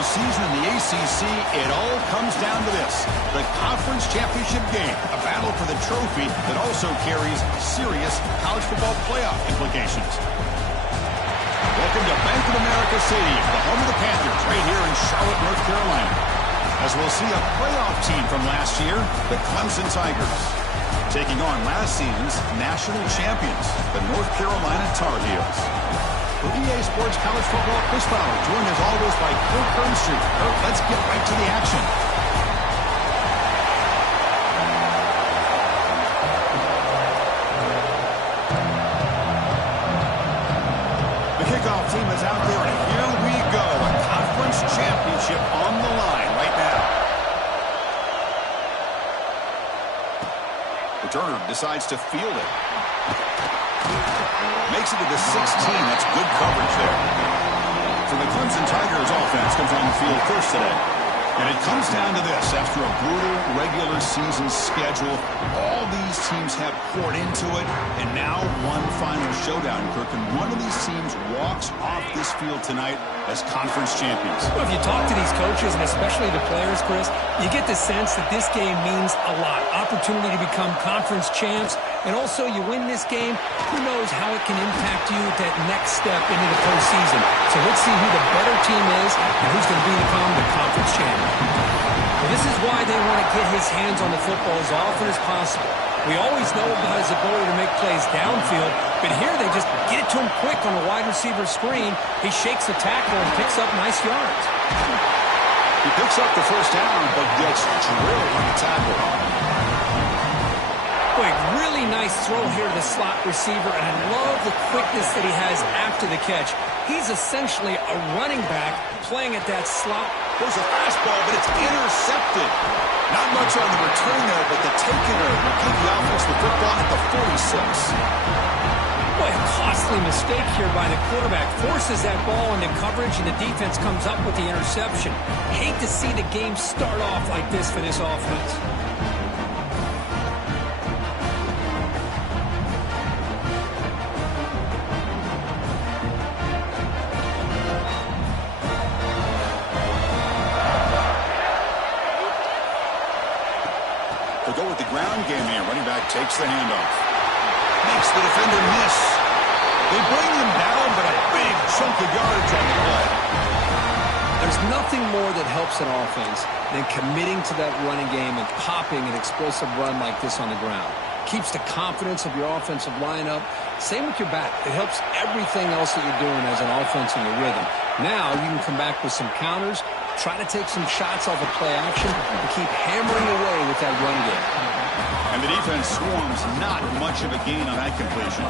regular season in the ACC, it all comes down to this: the conference championship game, a battle for the trophy that also carries serious college football playoff implications. Welcome to Bank of America Stadium, the home of the Panthers, right here in Charlotte, North Carolina, as we'll see a playoff team from last year, the Clemson Tigers, taking on last season's national champions, the North Carolina Tar Heels. For EA Sports College Football, Chris Fowler, joined as always by Kirk Burnstreet. Kirk, let's get right to the action. The kickoff team is out there, and here we go. A conference championship on the line right now. Returner decides to field it. Makes it to the 16. That's good coverage there. So the Clemson Tigers offense comes on the field first today. And it comes down to this. After a brutal regular season schedule, all these teams have poured into it. And now one final showdown, Kirk. And one of these teams walks off this field tonight as conference champions. Well, if you talk to these coaches, and especially the players, Chris, you get the sense that this game means a lot. Opportunity to become conference champs. And also, you win this game, who knows how it can impact you that next step into the postseason. So let's see who the better team is and who's going to become the conference champion. Well, this is why they want to get his hands on the football as often as possible. We always know about his ability to make plays downfield, but here they just get it to him quick on a wide receiver screen. He shakes the tackle and picks up nice yards. He picks up the first down, but gets drilled on the tackle. Really nice throw here to the slot receiver, and I love the quickness that he has after the catch. He's essentially a running back playing at that slot. There's a fastball, but it's intercepted. Not much on the return there, but the takeover will keep the offense with football at the 46. Boy, a costly mistake here by the quarterback. Forces that ball into coverage, and the defense comes up with the interception. Hate to see the game start off like this for this offense. They'll go with the ground game here. Running back takes the handoff. Makes the defender miss. They bring him down, but a big chunk of yardage on the play. There's nothing more that helps an offense than committing to that running game and popping an explosive run like this on the ground. Keeps the confidence of your offensive lineup. Same with your back. It helps everything else that you're doing as an offense in your rhythm. Now you can come back with some counters, try to take some shots off of play action, and keep hammering away with that run game. And the defense swarms not much of a gain on that completion.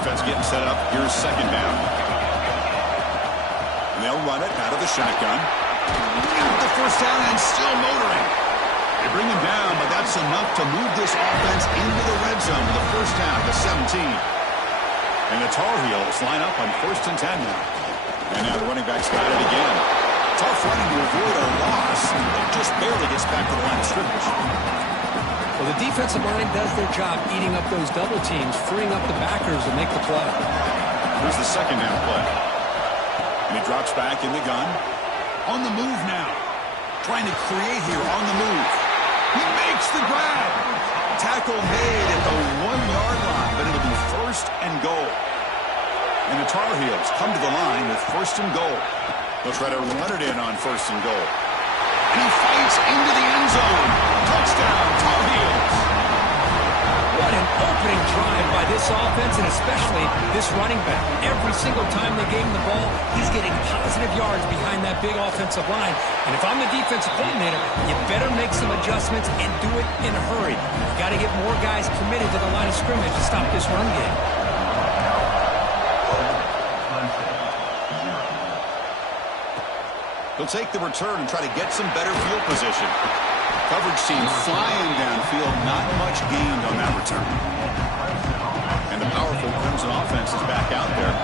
Offense getting set up. Here's second down. And they'll run it out of the shotgun. Got the first down and still motoring. They bring him down, but that's enough to move this offense into the red zone with the first down at the 17. And the Tar Heels line up on 1st and 10 now. And now the running back's got it again. Tough running to avoid a loss. It just barely gets back to the line of scrimmage. Well, the defensive line does their job eating up those double teams, freeing up the backers to make the play. Here's the second down play. And he drops back in the gun. On the move now. Trying to create here on the move. He makes the grab. Tackle made at the 1-yard line, but it'll be 1st and goal. And the Tar Heels come to the line with 1st and goal. They'll try to run it in on 1st and goal. And he fights into the end zone. Touchdown, Tar Heels. What an opening drive by this offense, and especially this running back. Every single time they gave him the ball, he's getting positive yards behind that big offensive line. And if I'm the defensive coordinator, you better make some adjustments and do it in a hurry. You got to get more guys committed to the line of scrimmage to stop this run game. He'll take the return and try to get some better field position. Coverage team flying downfield, not much gained on that return. And the powerful Clemson offense is back out there.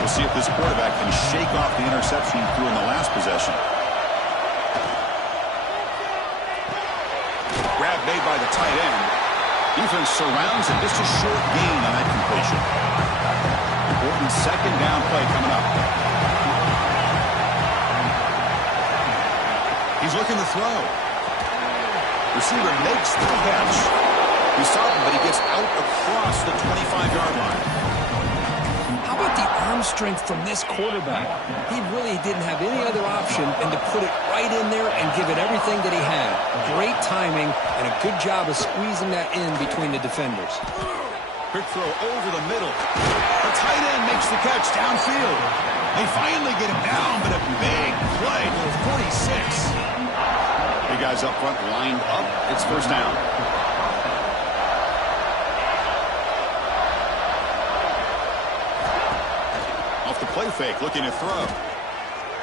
We'll see if this quarterback can shake off the interception he threw in the last possession. Grab made by the tight end. Defense surrounds him. Just a short gain on that completion. Important second down play coming up. He's looking to throw. Receiver makes the catch. He saw him, but he gets out across the 25-yard line. How about the arm strength from this quarterback? He really didn't have any other option than to put it right in there and give it everything that he had. Great timing and a good job of squeezing that in between the defenders. Quick throw over the middle. The tight end makes the catch downfield. They finally get him down, but a big play to the 46. Big guys up front lined up. It's first down. Off the play fake, looking to throw.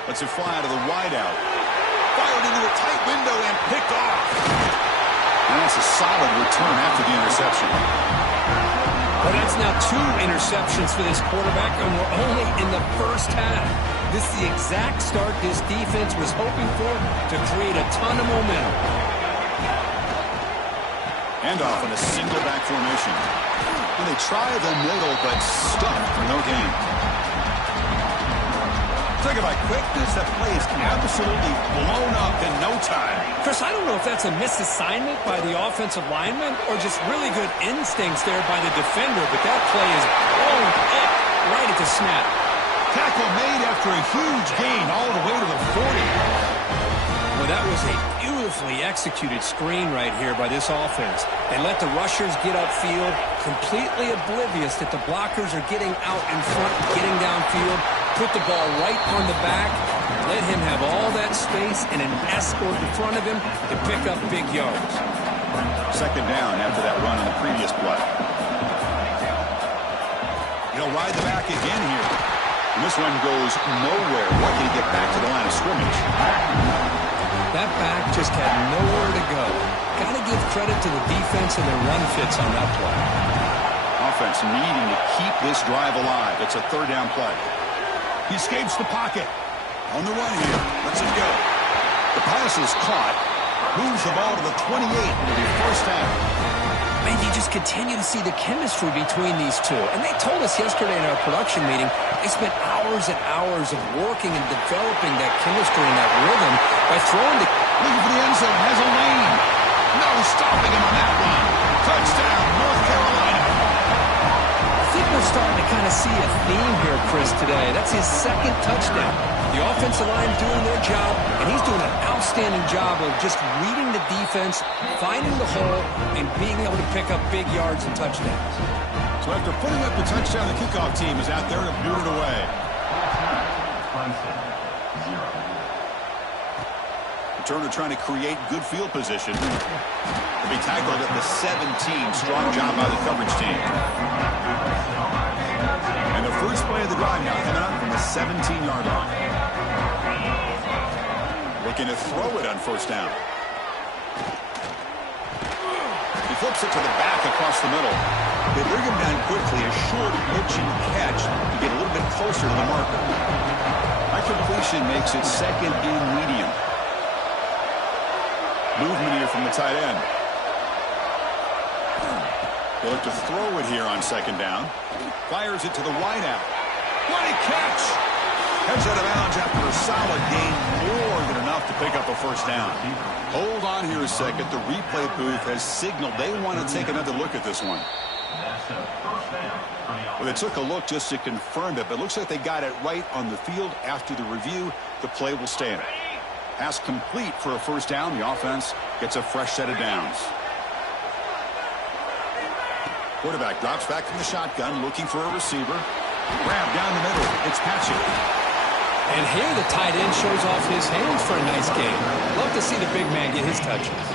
Lets it fly to the wideout. Fired into a tight window and picked off. And that's a solid return after the interception. Well, that's now 2 interceptions for this quarterback, and we're only in the first half. This is the exact start this defense was hoping for to create a ton of momentum. Handoff in a single back formation. And they try the middle, but stuck for no gain. Talk about quickness. That play is absolutely blown up in no time. Chris, I don't know if that's a misassignment by the offensive lineman or just really good instincts there by the defender, but that play is blown up right at the snap. Tackle made after a huge gain all the way to the 40. Well, that was a beautifully executed screen right here by this offense. They let the rushers get upfield, completely oblivious that the blockers are getting out in front, getting downfield, put the ball right on the back, let him have all that space and an escort in front of him to pick up big yards. Second down after that run on the previous play. He'll ride the back again here. And this one goes nowhere. Lucky to get back to the line of scrimmage. That back just had nowhere to go. Got to give credit to the defense and their run fits on that play. Offense needing to keep this drive alive. It's a third down play. He escapes the pocket. On the run here. Lets it go. The pass is caught. Moves the ball to the 28. It'll be first down. Man, you just continue to see the chemistry between these two. And they told us yesterday in our production meeting, they spent hours and hours of working and developing that chemistry and that rhythm by throwing the... Looking for the end zone. Has a lane. No stopping him on that one. Touchdown, North Carolina. I think we're starting to kind of see a theme here, Chris, today. That's his second touchdown. The offensive line doing their job, and he's doing an outstanding job of just reading the defense, finding the hole, and being able to pick up big yards and touchdowns. So after putting up the touchdown, the kickoff team is out there to boot it away. Returner trying to create good field position. They'll be tackled at the 17. Strong job by the coverage team. And the first play of the drive now coming up from the 17-yard line. Looking to throw it on first down. He flips it to the back across the middle. They bring him down quickly, a short pitching catch to get a little bit closer to the marker. High completion makes it second and medium. Movement here from the tight end. They'll look to throw it here on second down. Fires it to the wideout. What a catch! Heads out of bounds after a solid gain, more than enough to pick up a first down. Hold on here a second. The replay booth has signaled they want to take another look at this one. Well, they took a look just to confirm it, but it looks like they got it right on the field. After the review, the play will stand. Pass complete for a first down. The offense gets a fresh set of downs. Quarterback drops back from the shotgun, looking for a receiver. Grab down the middle. It's Patchy. And here the tight end shows off his hands for a nice game. Love to see the big man get his touches.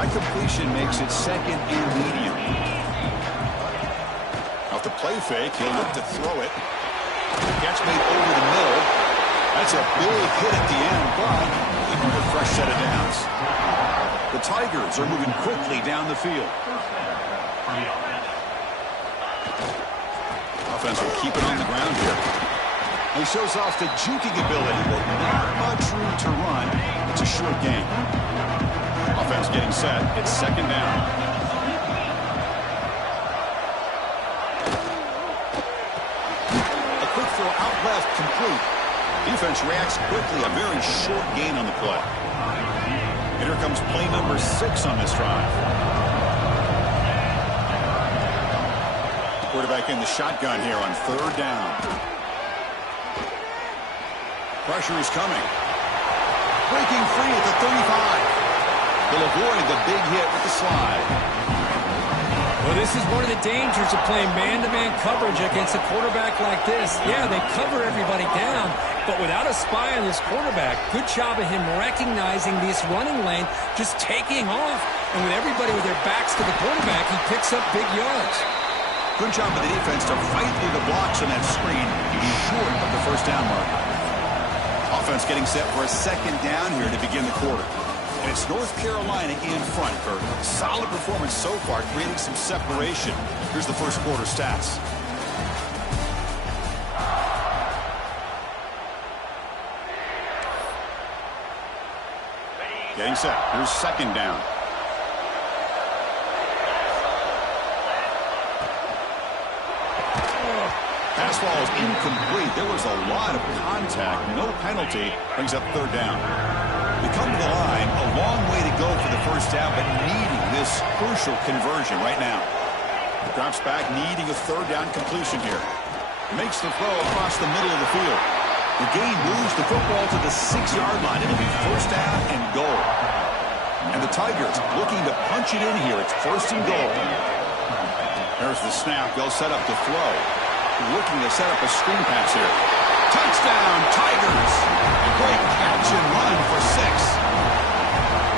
High completion makes it second and medium. Off the play fake, he'll look to throw it. Catch made over the middle. That's a big hit at the end, but looking for a fresh set of downs. The Tigers are moving quickly down the field. Offense will keep it on the ground here. He shows off the juking ability, but not much room to run. It's a short game. Offense getting set. It's second down. A quick throw out left, complete. Defense reacts quickly. A very short gain on the play. And here comes play number 6 on this drive. Quarterback in the shotgun here on 3rd down. Pressure is coming. Breaking free at the 35. They'll avoid the big hit with the slide. Well, this is one of the dangers of playing man-to-man coverage against a quarterback like this. Yeah, they cover everybody down, but without a spy on this quarterback, good job of him recognizing this running lane, just taking off. And with everybody with their backs to the quarterback, he picks up big yards. Good job of the defense to fight through the blocks on that screen. He's short of the 1st down mark. Offense getting set for a 2nd down here to begin the quarter. And it's North Carolina in front, Kurt. Solid performance so far, creating some separation. Here's the first quarter stats. Getting set. Here's 2nd down. Pass ball is incomplete. There was a lot of contact. No penalty. Brings up 3rd down. We come to the line, a long way to go for the 1st down, but needing this crucial conversion right now. Drops back, needing a 3rd down completion here. Makes the throw across the middle of the field. The gain moves the football to the 6-yard line. It'll be 1st down and goal. And the Tigers looking to punch it in here. It's 1st and goal. There's the snap. They'll set up to throw. Looking to set up a screen pass here. Touchdown, Tigers! A great catch and run for 6.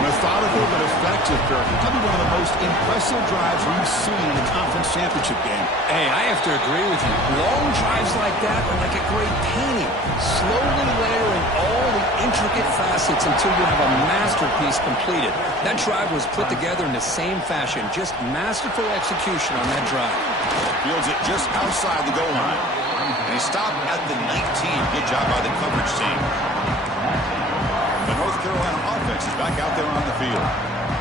Methodical but effective, Kirk. Probably one of the most impressive drives we've seen in the conference championship game. Hey, I have to agree with you. Long drives like that are like a great painting. Slowly layering all the intricate facets until you have a masterpiece completed. That drive was put together in the same fashion. Just masterful execution on that drive. Fields it just outside the goal line. And he stopped at the 19. Good job by the coverage team. The North Carolina offense is back out there on the field.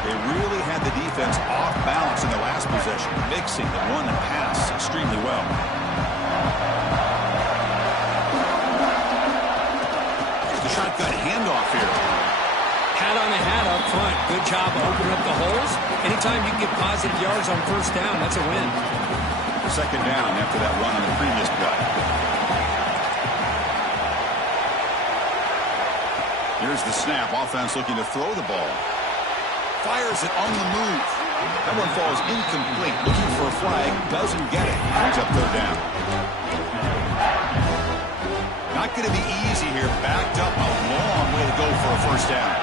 They really had the defense off balance in the last possession, mixing the run and pass extremely well. Here's the shotgun handoff here. Hat on the hat up front. Good job of opening up the holes. Anytime you can get positive yards on 1st down, that's a win. 2nd down after that run on the previous play. Here's the snap. Offense looking to throw the ball. Fires it on the move. That one falls incomplete. Looking for a flag. Doesn't get it. Brings up 3rd down. Not going to be easy here. Backed up a long way to go for a 1st down.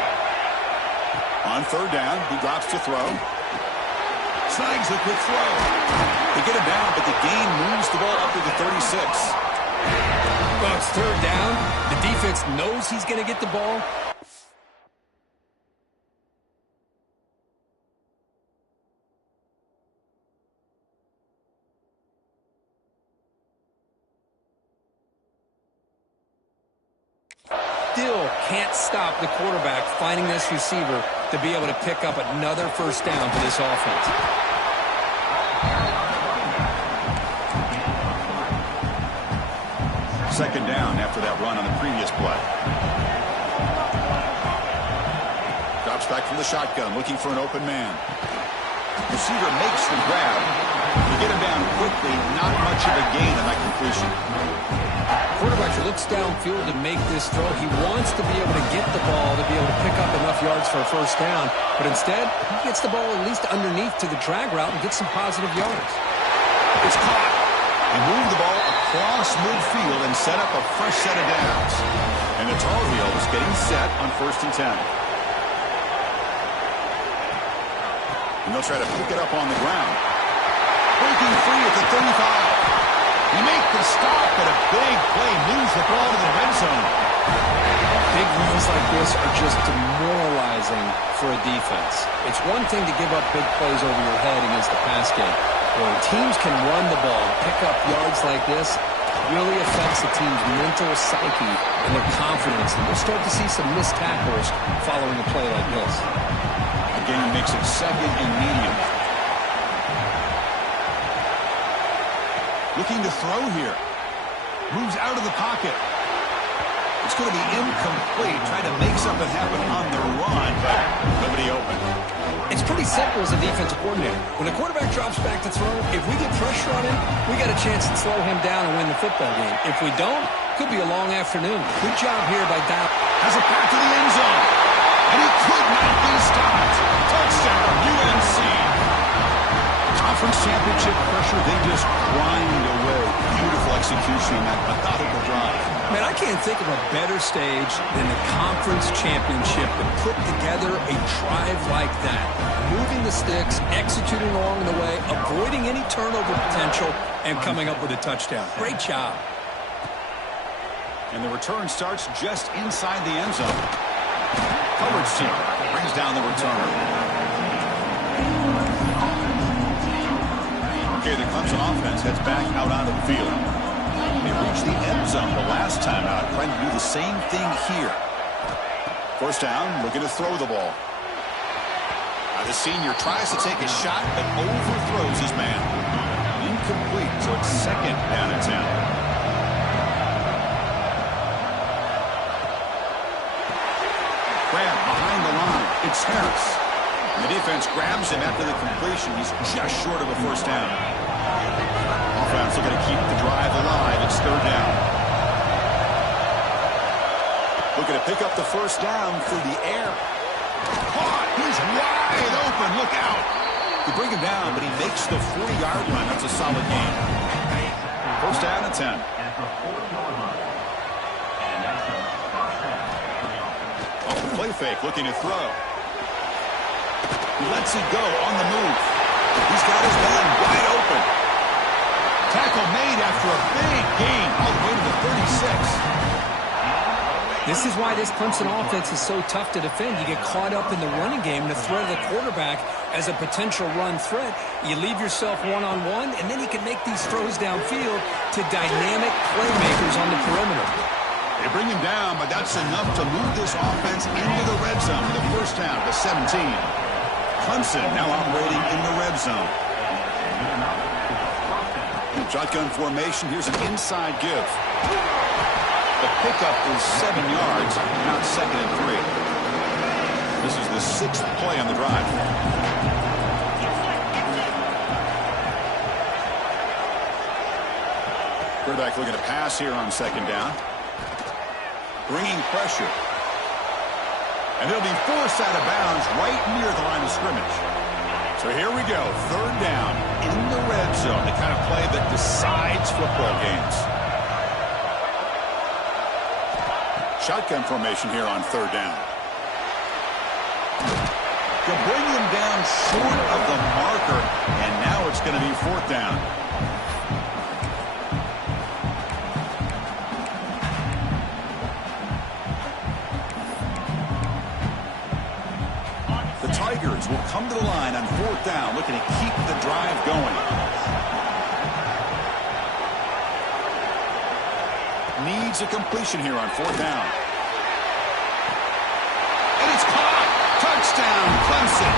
On 3rd down, he drops to throw. Snags the quick throw. They get him down, but the gain moves the ball up to the 36. Well, it's 3rd down. The defense knows he's going to get the ball. Still can't stop the quarterback finding this receiver to be able to pick up another 1st down for this offense. Second down after that run on the previous play. Drops back from the shotgun, looking for an open man. Receiver makes the grab. To get him down quickly, not much of a gain on that completion. Quarterback looks downfield to make this throw. He wants to be able to get the ball to be able to pick up enough yards for a 1st down. But instead, he gets the ball at least underneath to the drag route and gets some positive yards. It's caught. They move the ball across midfield and set up a fresh set of downs. And the Tar Heels getting set on 1st and 10. And they'll try to pick it up on the ground. Breaking free at the 35. He makes the stop, but a big play moves the ball to the red zone. Big runs like this are just demoralizing for a defense. It's one thing to give up big plays over your head against the pass game. When teams can run the ball and pick up yards like this, it really affects the team's mental psyche and their confidence. And we'll start to see some missed tackles following a play like this. Again, makes it 2nd and medium. Looking to throw here. Moves out of the pocket. It's going to be incomplete. Trying to make something happen on the run, but nobody open. It's pretty simple as a defensive coordinator. When the quarterback drops back to throw, if we get pressure on him, we got a chance to slow him down and win the football game. If we don't, could be a long afternoon. Good job here by Dow. Has it back to the end zone. And he could not be stopped. Touchdown, UNC. Conference championship pressure, they just grind away. Beautiful execution on that methodical drive. Man, I can't think of a better stage than the conference championship to put together a drive like that. Moving the sticks, executing along the way, avoiding any turnover potential, and coming up with a touchdown. Great job. And the return starts just inside the end zone. Coverage team brings down the returner. Okay, the Clemson offense heads back out onto the field. They reached the end zone the last time out, trying to do the same thing here. First down, looking to throw the ball. The senior tries to take a shot, but overthrows his man. Incomplete, so it's second down and 10. Grab behind the line. It's Harris. And the defense grabs him after the completion. He's just short of a first down. Offense looking to keep the drive alive. It's third down. Looking to pick up the first down through the air. Caught. He's wide open. Look out. They bring him down, but he makes the 40-yard line. That's a solid gain. First down and 10. Off the play fake, looking to throw. He lets it go on the move. He's got his man wide open. Tackle made after a big gain all the way to the 36. This is why this Clemson offense is so tough to defend. You get caught up in the running game, the threat of the quarterback as a potential run threat. You leave yourself one-on-one, and then you can make these throws downfield to dynamic playmakers on the perimeter. They bring him down, but that's enough to move this offense into the red zone. The first down to 17. Clemson now operating in the red zone. Shotgun formation. Here's an inside give. The pickup is 7 yards, now second and 3. This is the 6th play on the drive. Quarterback looking to pass here on second down. Bringing pressure. And they'll be forced out of bounds right near the line of scrimmage. So here we go, third down in the red zone, the kind of play that decides football games. Shotgun formation here on third down. To bring him down short of the marker, and now it's going to be fourth down. The Tigers will come to the line on fourth down, looking to keep the drive going. Needs a completion here on fourth down. And it's caught. Touchdown, Clemson.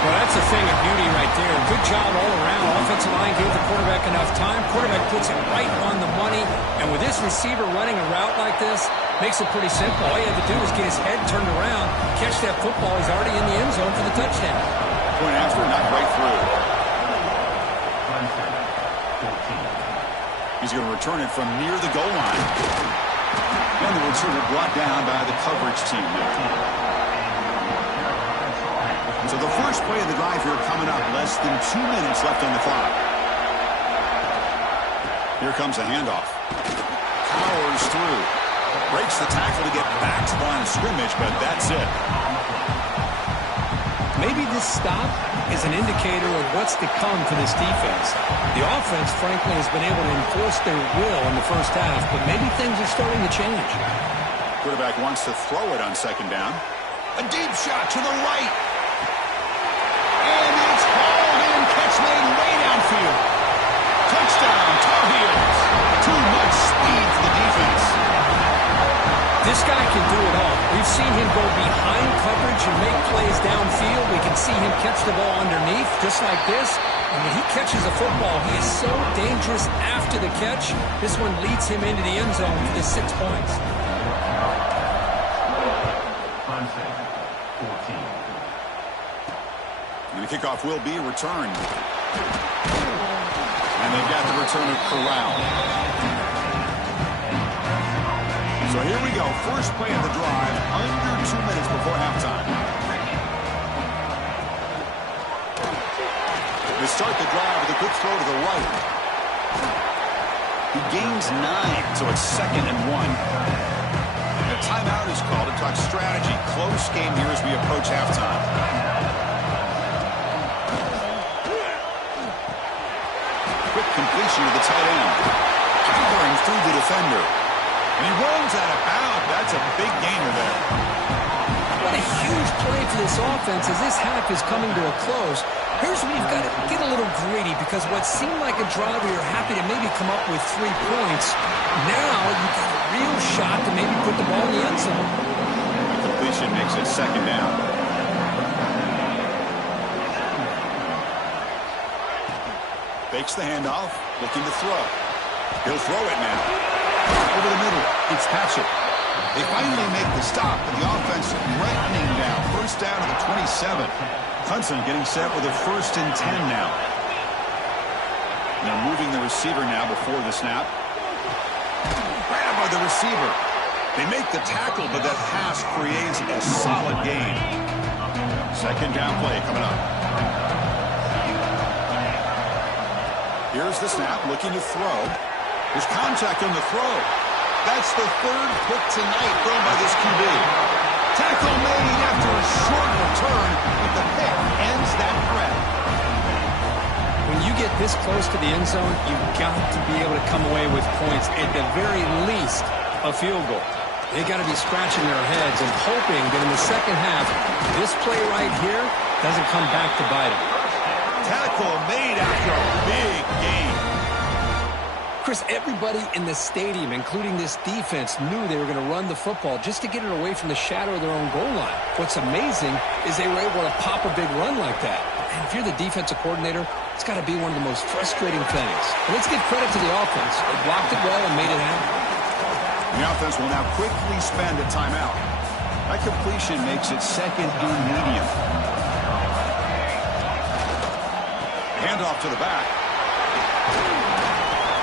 Well, that's a thing of beauty right there. Good job all around. Offensive line gave the quarterback enough time. Quarterback puts it right on the money. And with this receiver running a route like this, makes it pretty simple. All you have to do is get his head turned around, catch that football. He's already in the end zone for the touchdown. Point after, not right through. He's going to return it from near the goal line. And the receiver brought down by the coverage team there. So the first play of the drive here coming up, less than 2 minutes left on the clock. Here comes a handoff. Powers through. Breaks the tackle to get back to the line of scrimmage, but that's it. Maybe this stop is an indicator of what's to come for this defense. The offense, frankly, has been able to enforce their will in the first half, but maybe things are starting to change. Quarterback wants to throw it on second down. A deep shot to the right. And it's hauled in. Catch made way downfield. Touchdown, Tar Heels. Too much speed for the defense. This guy can do it all. We've seen him go behind coverage and make plays downfield. We can see him catch the ball underneath, just like this. And when he catches a football, he is so dangerous after the catch. This one leads him into the end zone for the 6 points. And the kickoff will be returned. And they've got the return of Corral. So here we go. First play of the drive, under 2 minutes before halftime. They start the drive with a quick throw to the right. He gains 9, so it's 2nd and 1. And a timeout is called to talk strategy. Close game here as we approach halftime. Quick completion to the tight end. Powering through the defender. And he rolls out of bounds. That's a big gainer there. What a huge play for this offense as this half is coming to a close. Here's where you've got to get a little greedy, because what seemed like a drive where you're happy to maybe come up with 3 points, now you've got a real shot to maybe put the ball in the end zone. The completion makes it 2nd down. Fakes the handoff, looking to throw. He'll throw it now. Over the middle, it's Patchett. They finally make the stop, and the offense threatening now. First down to the 27. Hudson getting set with a 1st and 10 now. And they're moving the receiver now before the snap. Grabbed by the receiver. They make the tackle, but that pass creates a solid gain. 2nd down play coming up. Here's the snap, looking to throw. There's contact on the throw. That's the 3rd pick tonight thrown by this QB. Tackle made after a short return, but the pick ends that threat. When you get this close to the end zone, you've got to be able to come away with points, at the very least, a field goal. They got to be scratching their heads and hoping that in the second half, this play right here doesn't come back to bite them. Tackle made after a big gain. Chris, everybody in the stadium, including this defense, knew they were going to run the football just to get it away from the shadow of their own goal line. What's amazing is they were able to pop a big run like that. And if you're the defensive coordinator, it's got to be one of the most frustrating things. And let's give credit to the offense. They blocked it well and made it happen. The offense will now quickly spend a timeout. That completion makes it 2nd and medium. Handoff to the back.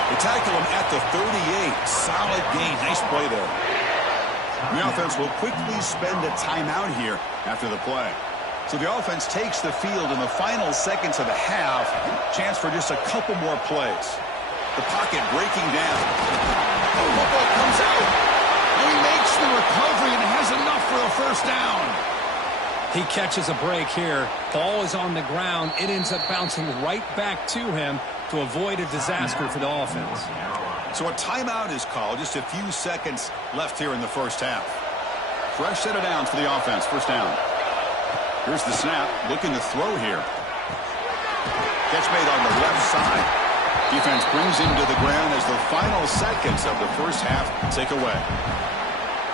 They tackle him at the 38. Solid gain. Nice play there. The offense will quickly spend a timeout here after the play. So the offense takes the field in the final seconds of the half. Chance for just a couple more plays. The pocket breaking down. The football comes out. And he makes the recovery and has enough for a 1st down. He catches a break here. Ball is on the ground. It ends up bouncing right back to him to avoid a disaster for the offense. So a timeout is called. Just a few seconds left here in the first half. Fresh set of downs for the offense. 1st down. Here's the snap. Looking to throw here. Catch made on the left side. Defense brings him to the ground as the final seconds of the first half tick away.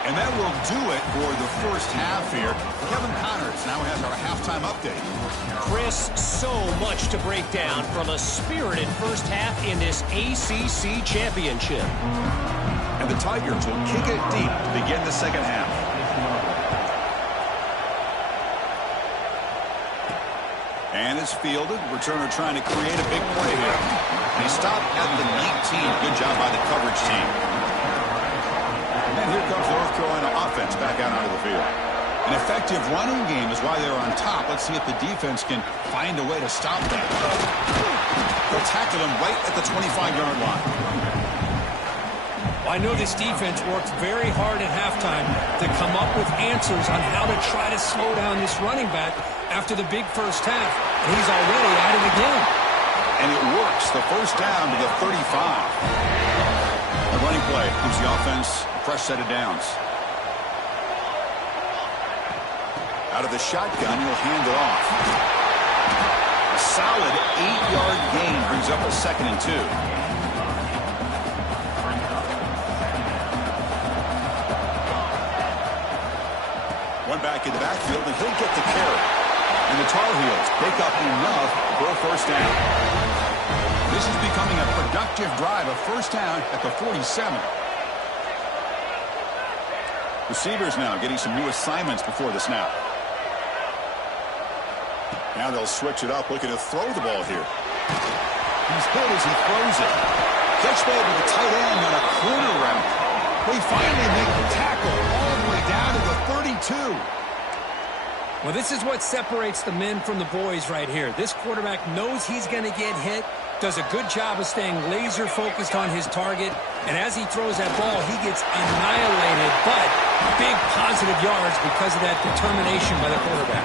And that will do it for the first half here. Kevin Connors now has our halftime update. Chris, so much to break down from a spirited first half in this ACC championship. And the Tigers will kick it deep to begin the second half. And it's fielded. Returner trying to create a big play here. They stop at the 19. Good job by the coverage team. And here comes North Carolina offense back out onto the field. An effective running game is why they're on top. Let's see if the defense can find a way to stop that. They'll tackle him right at the 25-yard line. Well, I know this defense worked very hard at halftime to come up with answers on how to try to slow down this running back after the big first half. And he's already at it again. And it works. The 1st down to the 35. The running play gives the offense a fresh set of downs. Out of the shotgun, he'll hand it off. A solid 8-yard gain brings up a 2nd and 2. One back in the backfield, and he'll get the carry. And the Tar Heels pick up enough for a first down. This is becoming a productive drive, a first down at the 47. Receivers now getting some new assignments before the snap. Now they'll switch it up, looking to throw the ball here. He's hit as he throws it. Catch ball to the tight end on a corner route. They finally make the tackle all the way down to the 32. Well, this is what separates the men from the boys right here. This quarterback knows he's going to get hit, does a good job of staying laser focused on his target, and as he throws that ball, he gets annihilated, but big positive yards because of that determination by the quarterback.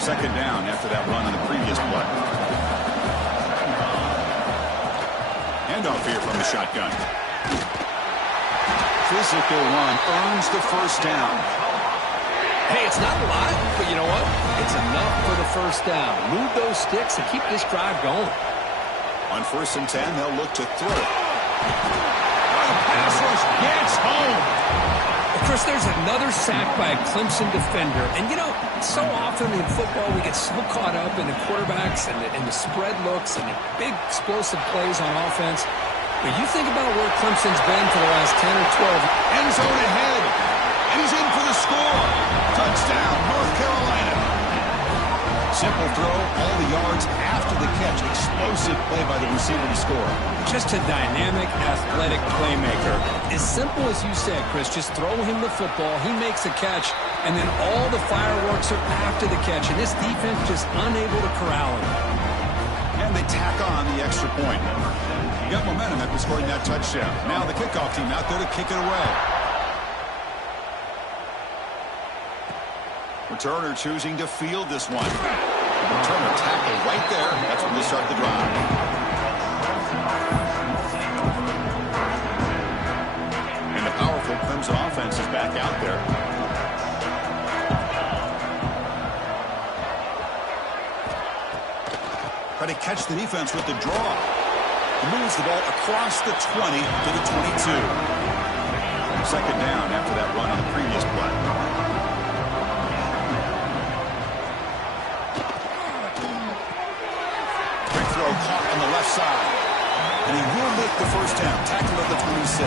Second down after that run on the previous play. Handoff here from the shotgun. Physical run earns the first down. Hey, it's not a lot, but you know what? It's enough for the first down. Move those sticks and keep this drive going. On 1st and 10, they'll look to throw. The pass rush gets home. Well, Chris, there's another sack by a Clemson defender. And, you know, so often in football we get so caught up in the quarterbacks and the spread looks and the big explosive plays on offense. But you think about where Clemson's been for the last 10 or 12. End zone ahead. And he's in for the score. Touchdown, North Carolina. Simple throw, all the yards after the catch. Explosive play by the receiver to score. Just a dynamic, athletic playmaker. As simple as you said, Chris, just throw him the football, he makes a catch, and then all the fireworks are after the catch. And this defense just unable to corral him. And they tack on the extra point. You got momentum after scoring that touchdown. Now the kickoff team out there to kick it away. Returner choosing to field this one. Returner tackle right there. That's when they start the drive. And the powerful Clemson offense is back out there. Try to catch the defense with the draw. He moves the ball across the 20 to the 22. Second down after that run on the previous play. Caught on the left side. And he will make the first down. Tackled at the 26.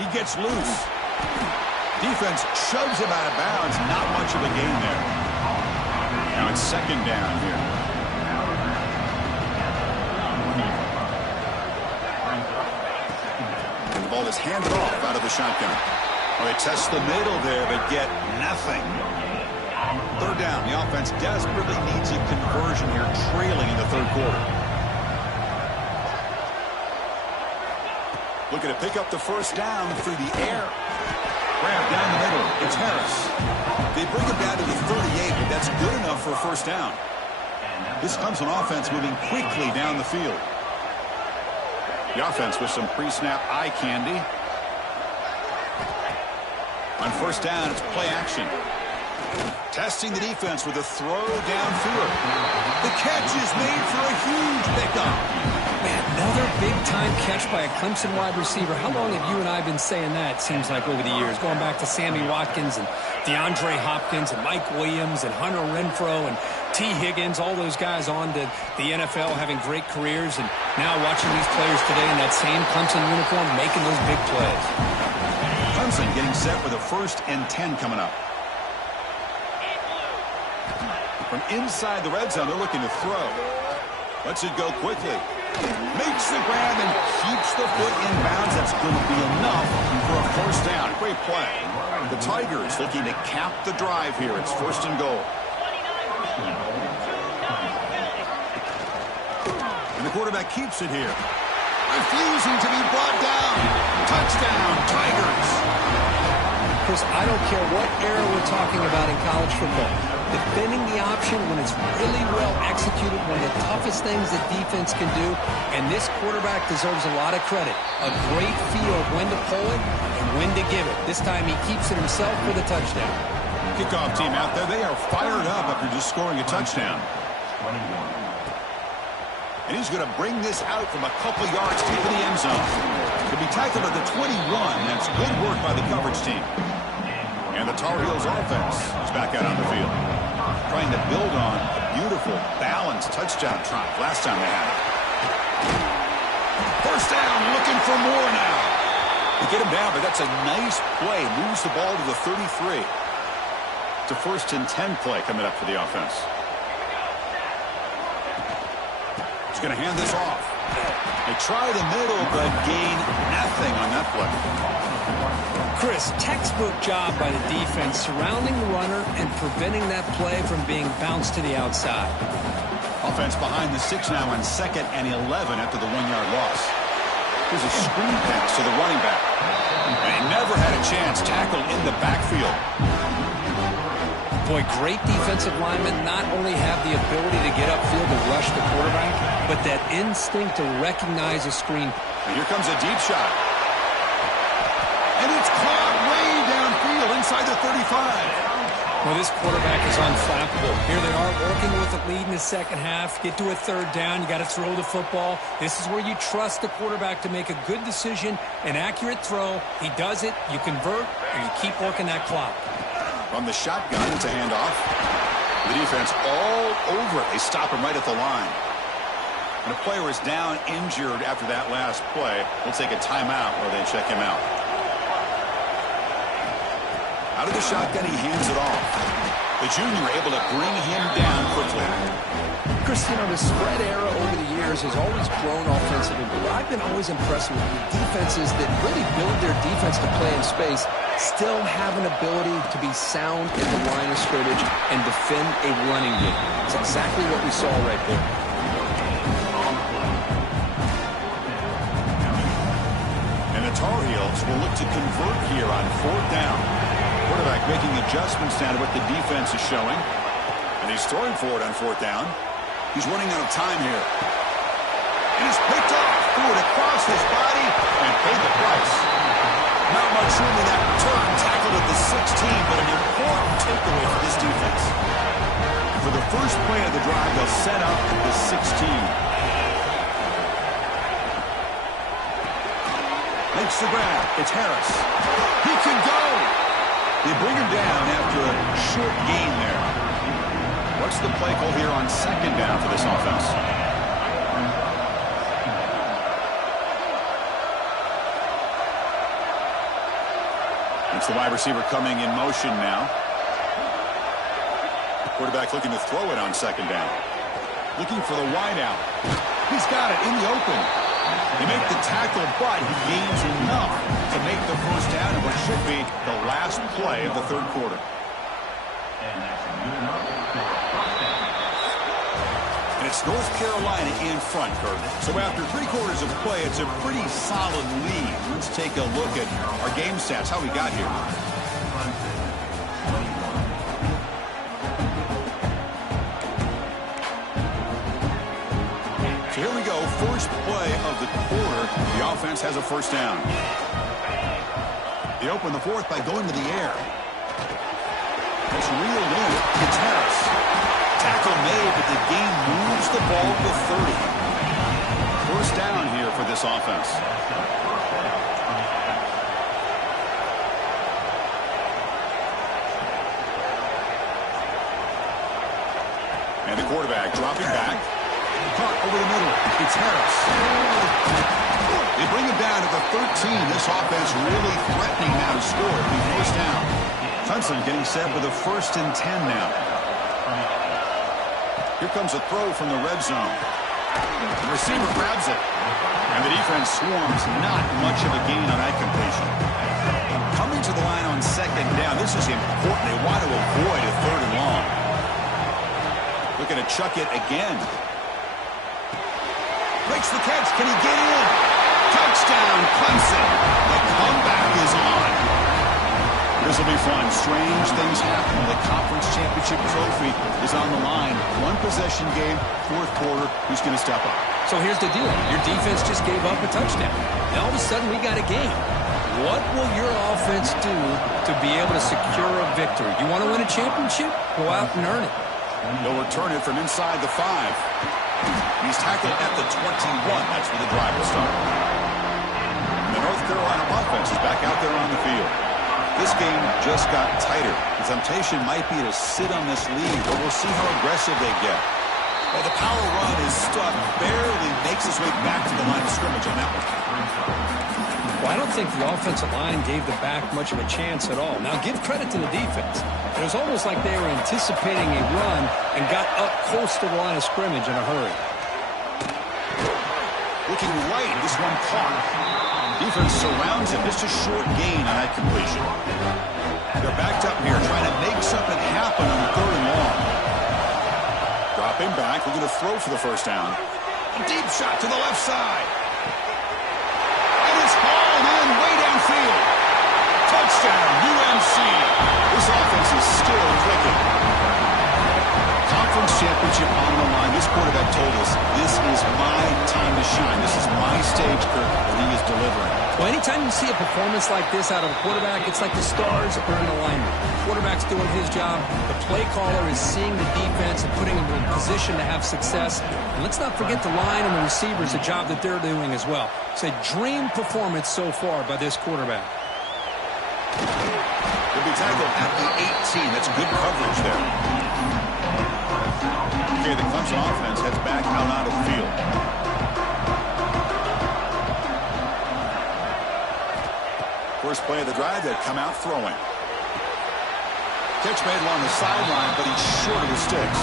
He gets loose. Defense shoves him out of bounds. Not much of a gain there. Now it's second down here. Ball is handed off out of the shotgun. Well, they test the middle there, but get nothing. Third down. The offense desperately needs a conversion here, trailing in the third quarter. Looking to pick up the first down through the air. Grab down the middle. It's Harris. They bring him down to the 38, but that's good enough for a first down. This Clemson offense moving quickly down the field. The offense with some pre-snap eye candy. On first down, it's play action. Testing the defense with a throw downfield. The catch is made for a huge pickup. Man, another big-time catch by a Clemson wide receiver. How long have you and I been saying that, seems like, over the years? Going back to Sammy Watkins and DeAndre Hopkins and Mike Williams and Hunter Renfrow and T. Higgins, all those guys on to the NFL having great careers, and now watching these players today in that same Clemson uniform making those big plays. Clemson getting set with a 1st and 10 coming up. From inside the red zone, they're looking to throw. Lets it go quickly. Makes the grab and keeps the foot in bounds. That's going to be enough for a first down. Great play. The Tigers looking to cap the drive here. It's 1st and goal. And the quarterback keeps it here. Refusing to be brought down. Touchdown, Tigers. Chris, I don't care what era we're talking about in college football. Defending the option when it's really well executed, one of the toughest things that defense can do, and this quarterback deserves a lot of credit. A great feel of when to pull it and when to give it. This time he keeps it himself for the touchdown. Kickoff team out there, they are fired up after just scoring a touchdown. And he's going to bring this out from a couple yards deep in the end zone. To be tackled at the 21, that's good work by the coverage team. And the Tar Heels offense is back out on the field, trying to build on a beautiful, balanced touchdown drive last time they had it. First down, looking for more now. They get him down, but that's a nice play. Moves the ball to the 33. It's a 1st and 10 play coming up for the offense. He's going to hand this off. They try the middle, but gain nothing on that play. Chris, textbook job by the defense surrounding the runner and preventing that play from being bounced to the outside. Offense behind the 6 now on 2nd and 11 after the 1-yard loss. There's a screen pass to the running back. And he never had a chance. Tackled in the backfield. Boy, great defensive linemen not only have the ability to get upfield and rush the quarterback, but that instinct to recognize a screen. And here comes a deep shot. And it's caught way downfield inside the 35. Well, this quarterback is unflappable. Here they are working with a lead in the second half. Get to a 3rd down. You got to throw the football. This is where you trust the quarterback to make a good decision, an accurate throw. He does it, you convert, and you keep working that clock. From the shotgun, it's a handoff. The defense all over it. They stop him right at the line. When a player is down injured after that last play, we'll take a timeout where they check him out. Out of the shotgun, he hands it off. The junior able to bring him down quickly. Chris, you know, the spread era over the years has always grown offensively, but I've been always impressed with the defenses that really build their defense to play in space, still have an ability to be sound in the line of scrimmage and defend a running game. It's exactly what we saw right there. And the Tar Heels will look to convert here on 4th down. Quarterback making adjustments now to what the defense is showing. And he's throwing for it on 4th down. He's running out of time here. And he's picked off. Threw it across his body and paid the price. Not much room in that return. Tackled at the 16, but an important takeaway for this defense. For the first play of the drive, they'll set up at the 16. Makes the grab. It's Harris. He can go. They bring him down after a short gain there. What's the play call here on 2nd down for this offense? It's the wide receiver coming in motion now. Quarterback looking to throw it on 2nd down. Looking for the wide out. He's got it in the open. They make the tackle, but he gains enough to make the 1st down in what should be the last play of the 3rd quarter. And it's North Carolina in front, Kurt. So after 3 quarters of play, it's a pretty solid lead. Let's take a look at our game stats, how we got here. So here we go, first play of the quarter. The offense has a 1st down. They open the 4th by going to the air. It's reeled in. It's Harris. Tackle made, but the game moves the ball to 30. 1st down here for this offense. And the quarterback dropping back. Caught over the middle. It's Harris. They bring him down to the 13. This offense really threatening now to score. It'll be 1st down. Tunson getting set with a 1st and 10 now. Here comes a throw from the red zone. The receiver grabs it. And the defense swarms. Not much of a gain on that completion. Coming to the line on 2nd down. This is important. They want to avoid a 3rd and long. Looking to chuck it again. Makes the catch. Can he get in? Touchdown, Clemson. The comeback is on. This will be fun. Strange things happen. The conference championship trophy is on the line. 1-possession game, 4th quarter. Who's going to step up? So here's the deal. Your defense just gave up a touchdown. Now all of a sudden we got a game. What will your offense do to be able to secure a victory? You want to win a championship? Go out and earn it. They'll return it from inside the 5. He's tackled at the 21. That's where the drive will start. The North Carolina offense is back out there on the field. This game just got tighter. The temptation might be to sit on this lead, but we'll see how aggressive they get. Well, the power run is stuck. Barely makes his way back to the line of scrimmage on that one. Well, I don't think the offensive line gave the back much of a chance at all. Now, give credit to the defense. It was almost like they were anticipating a run and got up close to the line of scrimmage in a hurry. Looking right, this one caught. Defense surrounds him. Just a short gain on that completion. They're backed up here, trying to make something happen on the 3rd and long. Dropping back, we're going to throw for the first down. A deep shot to the left side. And it's hauled in way downfield. Touchdown, UNC. This offense is still clicking. Conference championship on the line. This quarterback told us, this is my time to shine. This is my stage, Kirk, and he is delivering. Well, anytime you see a performance like this out of a quarterback, it's like the stars are in alignment. The quarterback's doing his job. The play caller is seeing the defense and putting them in position to have success. And let's not forget the line and the receivers, the job that they're doing as well. It's a dream performance so far by this quarterback. He'll be tackled at the 18. That's good coverage there. Okay, the Clemson offense heads back out onto the field. First play of the drive, they come out throwing. Catch made along the sideline, but he's short of the sticks.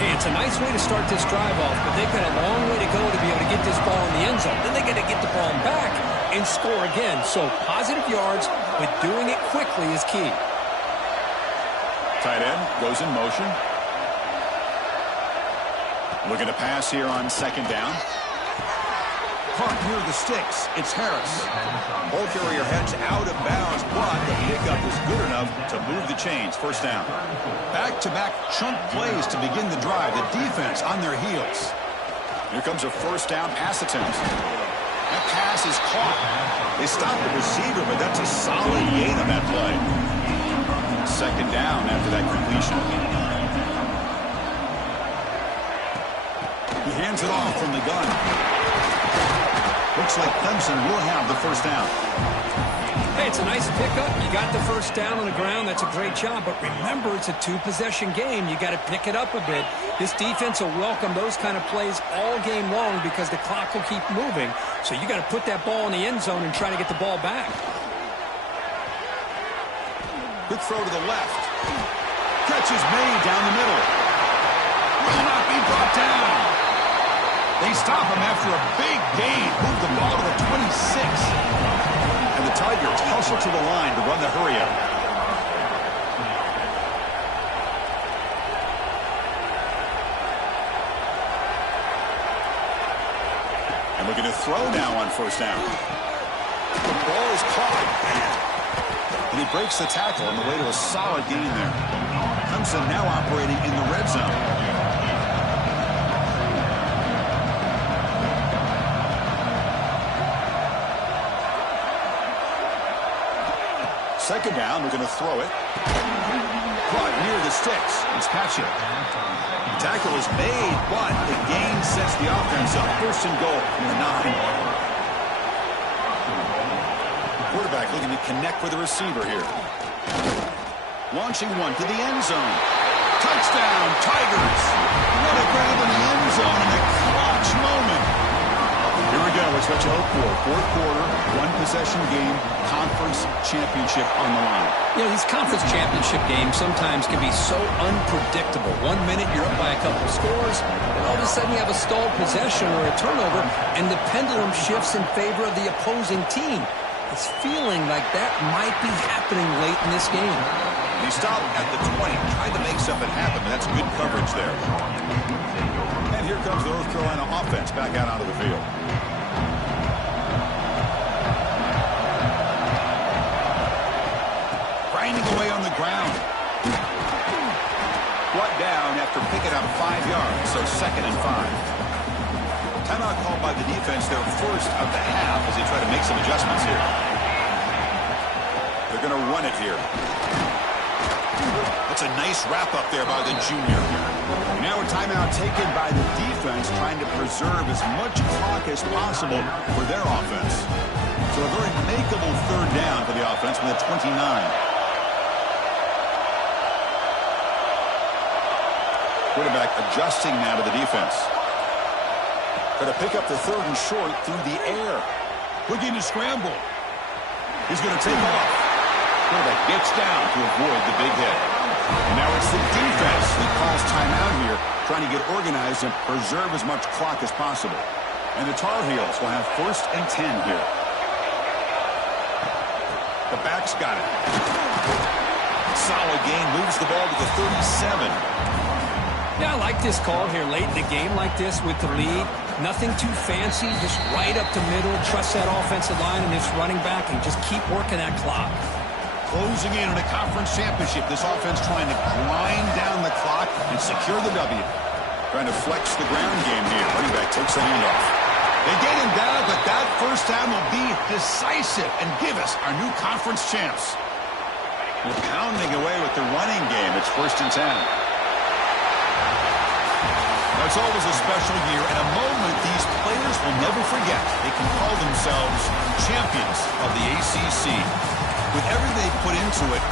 Hey, it's a nice way to start this drive off, but they've got a long way to go to be able to get this ball in the end zone. Then they got to get the ball back and score again. So positive yards, but doing it quickly is key. Tight end goes in motion. Looking to pass here on 2nd down. Caught near the sticks. It's Harris. Ball carrier heads out of bounds, but the pickup is good enough to move the chains. First down. Back-to-back chunk plays to begin the drive. The defense on their heels. Here comes a first down pass attempt. That pass is caught. They stop the receiver, but that's a solid gain on that play. 2nd down after that completion. He hands it off from the gun. Looks like Clemson will have the first down. Hey, it's a nice pickup. You got the first down on the ground. That's a great job. But remember, it's a 2-possession game. You got to pick it up a bit. This defense will welcome those kind of plays all game long because the clock will keep moving. So you got to put that ball in the end zone and try to get the ball back. Quick throw to the left. Catch is made down the middle. Will not be brought down. They stop him after a big gain. Move the ball to the 26. And the Tigers hustle to the line to run the hurry up. And looking to throw now on first down. The ball is caught. And he breaks the tackle on the way to a solid gain there. Clemson now operating in the red zone. 2nd down, we're going to throw it. Caught near the sticks. It's Patchett. The tackle is made, but the gain sets the offense up. 1st and goal from the 9. Quarterback looking to connect with the receiver here. Launching one to the end zone. Touchdown, Tigers. What a grab in the end zone in a clutch moment. Here we go. It's what you hope for. 4th quarter, 1-possession game, conference championship on the line. You know, these conference championship games sometimes can be so unpredictable. 1 minute you're up by a couple of scores, and all of a sudden you have a stalled possession or a turnover, and the pendulum shifts in favor of the opposing team. It's feeling like that might be happening late in this game. He stopped at the 20, tried to make something happen, but that's good coverage there. And here comes the North Carolina offense back out onto the field. Grinding away on the ground. Brought down after picking up 5 yards, so 2nd and 5. Timeout called by the defense, their first of the half, as they try to make some adjustments here. They're going to run it here. That's a nice wrap-up there by the junior. Now a timeout taken by the defense, trying to preserve as much clock as possible for their offense. So a very makeable third down for the offense with a 29. Quarterback adjusting now to the defense. Going to pick up the third and short through the air. Looking to scramble. He's going to take off. Quarterback gets down to avoid the big hit. And now it's the defense that calls timeout here, trying to get organized and preserve as much clock as possible. And the Tar Heels will have 1st and 10 here. The back's got it. Solid gain, moves the ball to the 37. Yeah, I like this call here late in the game like this with the lead. Nothing too fancy, just right up the middle. Trust that offensive line and this running back and just keep working that clock. Closing in on a conference championship, this offense trying to grind down the clock and secure the W. Trying to flex the ground game here. Running back takes the handoff. They get him down, but that first down will be decisive and give us our new conference champs. They're pounding away with the running game. It's 1st and 10. Now, it's always a special year and a moment these players will never forget. They can call themselves champions of the ACC. With everything they put into it,